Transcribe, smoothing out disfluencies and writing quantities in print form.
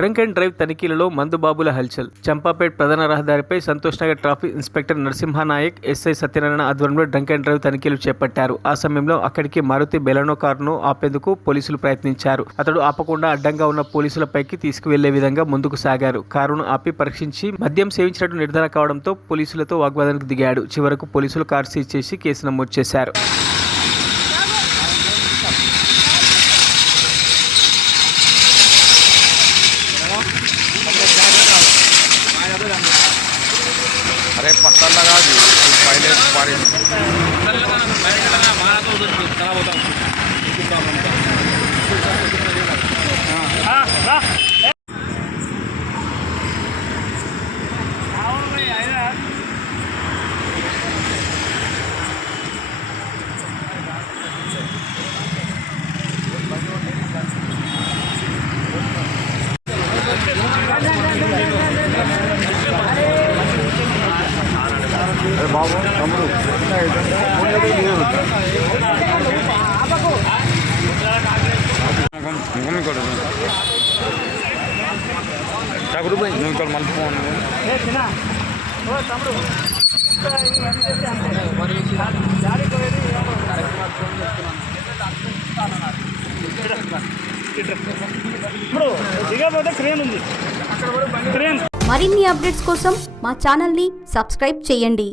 Drunk and drive తనిఖీలలో మందుబాబుల హల్చల్. చంపాపేట్ ప్రధాన రహదారిపై Santosh Nagar traffic inspector Narasimhanayak, SI Satyanarayana ఆధ్వర్యంలో డ్రంక్ అండ్ డ్రైవ్ తనిఖీలు చేపట్టారు. ఆ సమయంలో అక్కడికి మారుతి బెలెనో కారును ఆపేందుకు పోలీసులు ప్రయత్నించారు. అతడు ఆపకుండా అడ్డంగా ఉన్న పోలీసులపైకి తీసుకువెళ్లే విధంగా ముందుకు సాగారు. కారును ఆపి పరీక్షించి మద్యం సేవించినట్టు నిర్ధారణ కావడంతో పోలీసులతో వాగ్వాదానికి దిగాడు. చివరకు పోలీసులు కారు సీజ్ చేసి కేసు నమోదు చేశారు. अरे पत्ता लगा दी पहले बारी बाबू तमरू ठाकुर भाई कल मल फोन మరిన్ని అప్డేట్స్ కోసం మా ఛానల్ని సబ్స్క్రైబ్ చేయండి.